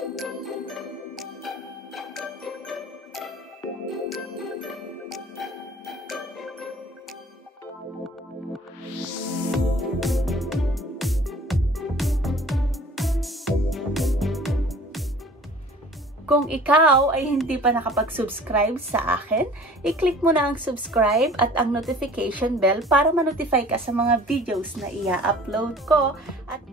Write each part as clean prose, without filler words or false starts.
Kung ikaw ay hindi pa nakapag-subscribe sa akin, i-click mo na ang subscribe at ang notification bell para ma-notify ka sa mga videos na i-upload ko. At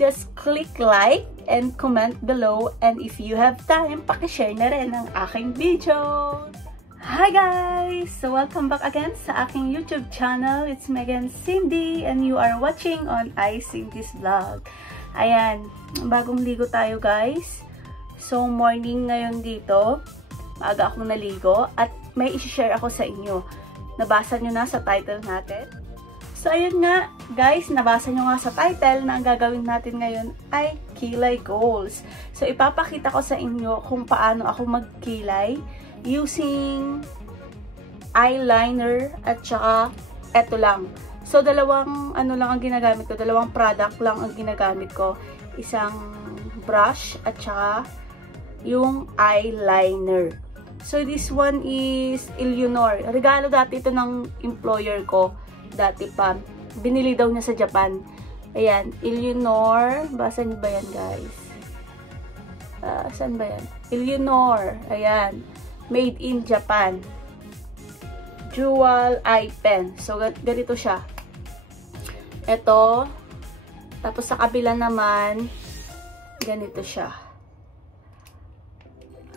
just click like and comment below, and if you have time, pakishare na rin ang aking video. Hi guys! So welcome back again sa aking YouTube channel. It's me again, Cindy, and you are watching on iCindy's Vlog. Ayan, bagong ligo tayo guys. So, morning ngayon dito, maaga akong naligo at may isi-share ako sa inyo. Nabasa nyo na sa title natin. So, ayun nga, guys, nabasa nyo nga sa title na ang gagawin natin ngayon ay kilay goals. So, ipapakita ko sa inyo kung paano ako magkilay using eyeliner at saka eto lang. So, dalawang ano lang ang ginagamit ko, dalawang product lang ang ginagamit ko. Isang brush at saka yung eyeliner. So, this one is Eleonor. Regalo dati ito ng employer ko. Dati pa. Binili daw niya sa Japan. Ayan. Eleonor. Basa niyo ba yan, guys? Saan ba yan? Eleonor. Ayan. Made in Japan. Jewel eye pen. So, ganito siya. Ito. Tapos, sa kabila naman, ganito siya.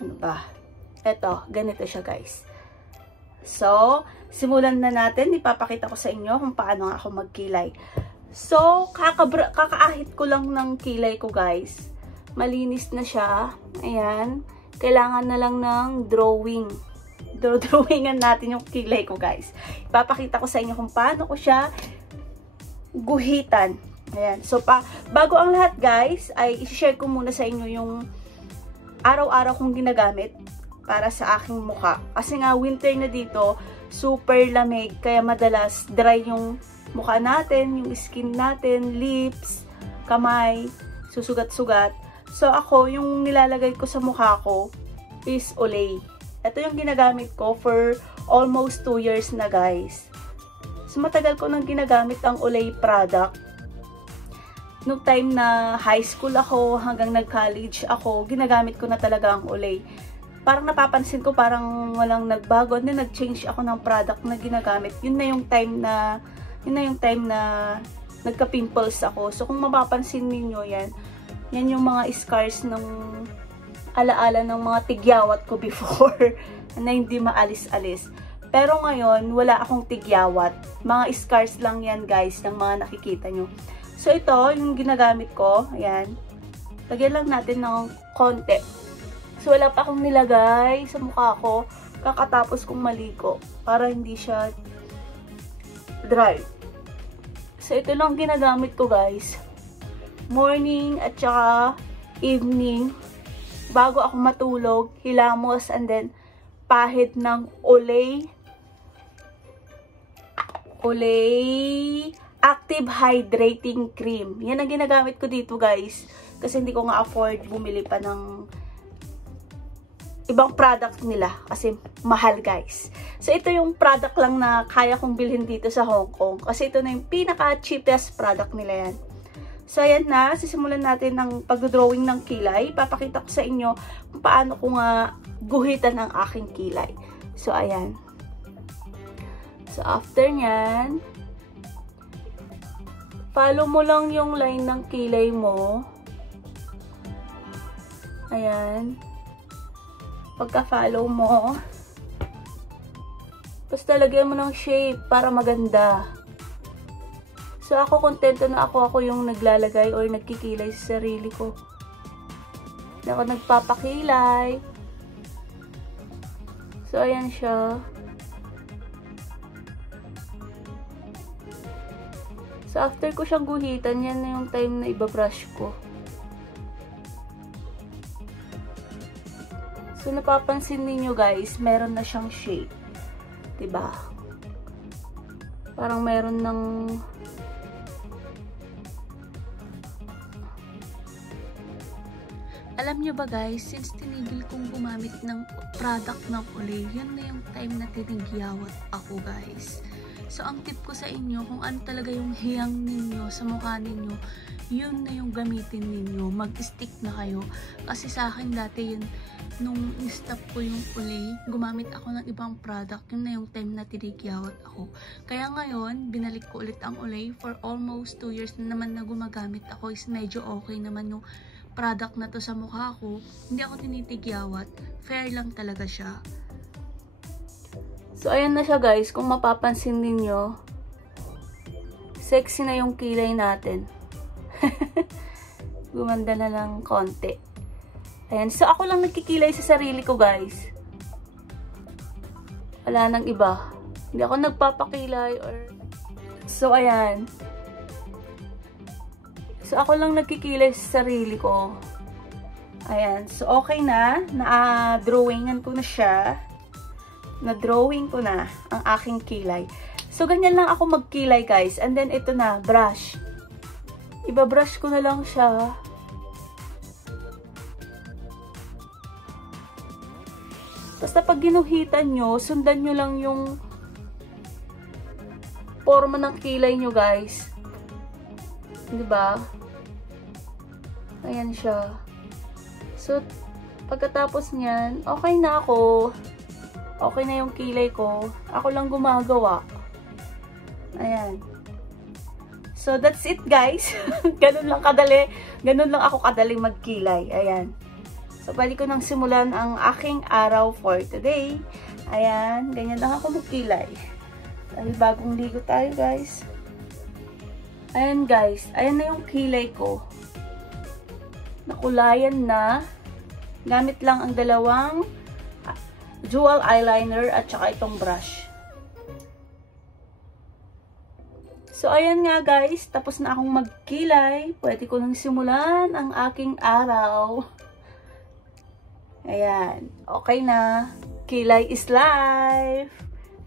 Ano ba? Eto, ganito siya guys. So, simulan na natin. Ipapakita ko sa inyo kung paano ako magkilay. So, kakaahit ko lang ng kilay ko guys. Malinis na siya. Ayan. Kailangan na lang ng drawing. Drawingan natin yung kilay ko guys. Ipapakita ko sa inyo kung paano ko siya guhitan. Ayan. So, bago ang lahat guys, ay i-share ko muna sa inyo yung araw-araw kong ginagamit para sa aking mukha. Kasi nga winter na dito, super lamig. Kaya madalas dry yung mukha natin, yung skin natin, lips, kamay, susugat-sugat. So ako, yung nilalagay ko sa mukha ko is Olay. Ito yung ginagamit ko for almost 2 years na guys. So matagal ko nang ginagamit ang Olay product. Noong time na high school ako, hanggang nag-college ako, ginagamit ko na talaga ang Olay. Parang napapansin ko parang walang nagbago, na nag-change ako ng product na ginagamit. Yun na yung time na nagka-pimples ako. So kung mapapansin niyo yan yung mga scars ng alaala ng mga tigyawat ko before na hindi maalis-alis. Pero ngayon, wala akong tigyawat. Mga scars lang yan guys, ng mga nakikita nyo. So, ito, yung ginagamit ko. Ayan. Lagyan lang natin ng konti. So, wala pa akong nilagay sa mukha ko. Kakatapos kong maligo. Para hindi siya dry. So, ito lang ginagamit ko, guys. Morning at saka evening. Bago ako matulog, hilamos, and then, pahid ng Olay Active Hydrating Cream. Yan ang ginagamit ko dito guys. Kasi hindi ko nga afford bumili pa ng ibang product nila. Kasi mahal guys. So ito yung product lang na kaya kong bilhin dito sa Hong Kong. Kasi ito na yung pinaka-cheapest product nila yan. So ayan na. Sisimulan natin ng pag-drawing ng kilay. Papakita ko sa inyo kung paano ko nga guhitan ang aking kilay. So ayan. So after nyan, follow mo lang yung line ng kilay mo. Ayan. Pagka-follow mo, basta lagyan mo ng shape para maganda. So, ako kontento na ako yung naglalagay or nagkikilay sa sarili ko. Hindi ako nagpapakilay. So, ayan siya. So, after ko siyang guhitan, yan na yung time na ibabrush ko. So, napapansin ninyo guys, meron na siyang shape. Diba? Parang meron ng Alam nyo ba guys, since tinigil kong gumamit ng product ng Olay, yun na yung time na tinigyawat ako guys. So ang tip ko sa inyo, kung ano talaga yung hiyang ninyo sa mukha ninyo, yun na yung gamitin ninyo. Mag-stick na kayo. Kasi sa akin dati yun, nung stop ko yung Olay, gumamit ako ng ibang product. Yun na yung time na tinigyawat ako. Kaya ngayon, binalik ko ulit ang Olay. For almost 2 years na naman na gumagamit ako, is medyo okay naman yung product na to sa mukha ko. Hindi ako tinitigyawat. Fair lang talaga siya. So, ayan na siya guys. Kung mapapansin ninyo, sexy na yung kilay natin. Gumanda na lang konti. Ayan. So, ako lang nagkikilay sa sarili ko guys. Wala nang iba. Hindi ako nagpapakilay or... So, ayan. So, ako lang nagkikilay sa sarili ko. Ayan. So, okay na. Na-drawingan ko na siya. Na-drawing ko na ang aking kilay. So, ganyan lang ako magkilay, guys. And then, ito na, brush. Iba-brush ko na lang siya. Basta pag ginuhitan nyo, sundan nyo lang yung forma ng kilay nyo, guys. Diba? Ayan siya. So, pagkatapos niyan, okay na ako. Okay na yung kilay ko. Ako lang gumagawa. Ayan. So, that's it guys. Ganun lang kadali. Ganun lang ako kadali magkilay. Ayan. So, pwede ko nang simulan ang aking araw for today. Ayan. Ganyan lang ako magkilay. Dahil bagong ligo tayo guys. Ayan guys, ayan na yung kilay ko. Nakulayan na. Gamit lang ang dalawang dual eyeliner at saka itong brush. So ayan nga guys, tapos na akong magkilay. Pwede ko nang simulan ang aking araw. Ayan, okay na. Kilay is life.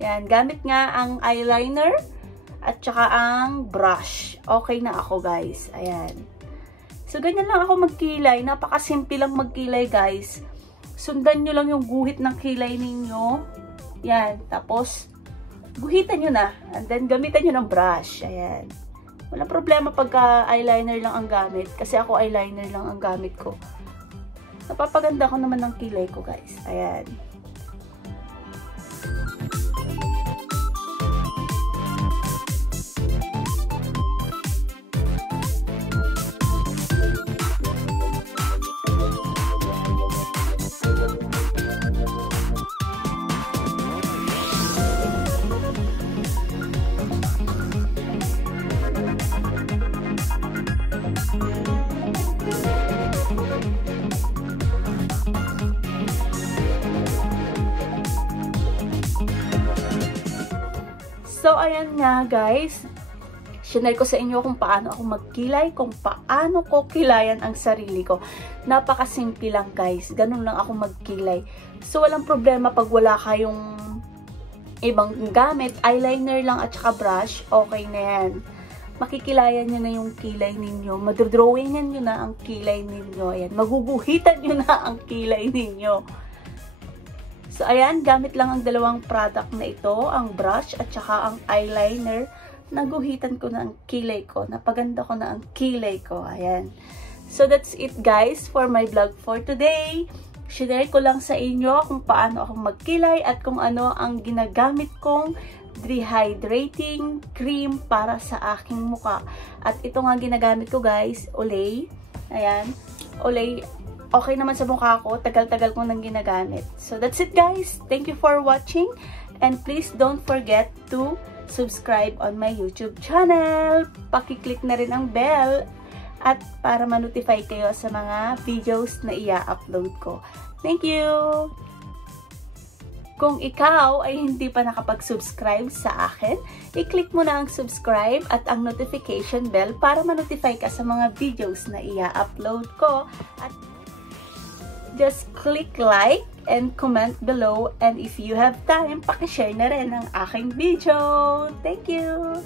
Ayan, gamit nga ang eyeliner at saka ang brush. Okay na ako guys. Ayan. So, ganyan lang ako magkilay. Napakasimple lang magkilay guys. Sundan nyo lang yung guhit ng kilay ninyo. Ayan. Tapos, guhitan nyo na. And then, gamitan nyo ng brush. Ayan. Walang problema pagka eyeliner lang ang gamit. Kasi ako eyeliner lang ang gamit ko. Napapaganda ko naman ng kilay ko guys. Ayan. So, ayan nga guys. Shinare ko sa inyo kung paano ako magkilay, kung paano ko kilayan ang sarili ko. Napakasimple lang guys. Ganun lang ako magkilay. So, walang problema pag wala kayong ibang gamit. Eyeliner lang at saka brush. Okay na yan. Makikilayan nyo na yung kilay ninyo. Madodrawingan nyo na ang kilay ninyo. Ayan. Maguguhitan nyo na ang kilay ninyo. So, ayan, gamit lang ang dalawang product na ito, ang brush at saka ang eyeliner. Naguhitan ko na ang kilay ko. Napaganda ko na ang kilay ko. Ayan. So, that's it guys for my vlog for today. Share ko lang sa inyo kung paano ako magkilay at kung ano ang ginagamit kong dehydrating cream para sa aking muka. At ito nga ginagamit ko guys, Olay. Ayan. Olay. Okay naman sa mukha ko. Tagal-tagal ko nang ginagamit. So, that's it guys. Thank you for watching. And please don't forget to subscribe on my YouTube channel. Paki-click na rin ang bell at para ma-notify kayo sa mga videos na i-upload ko. Thank you! Kung ikaw ay hindi pa nakapag-subscribe sa akin, i-click mo na ang subscribe at ang notification bell para ma-notify ka sa mga videos na i-upload ko. At just click like and comment below, and if you have time, paki-share na rin ang aking video. Thank you!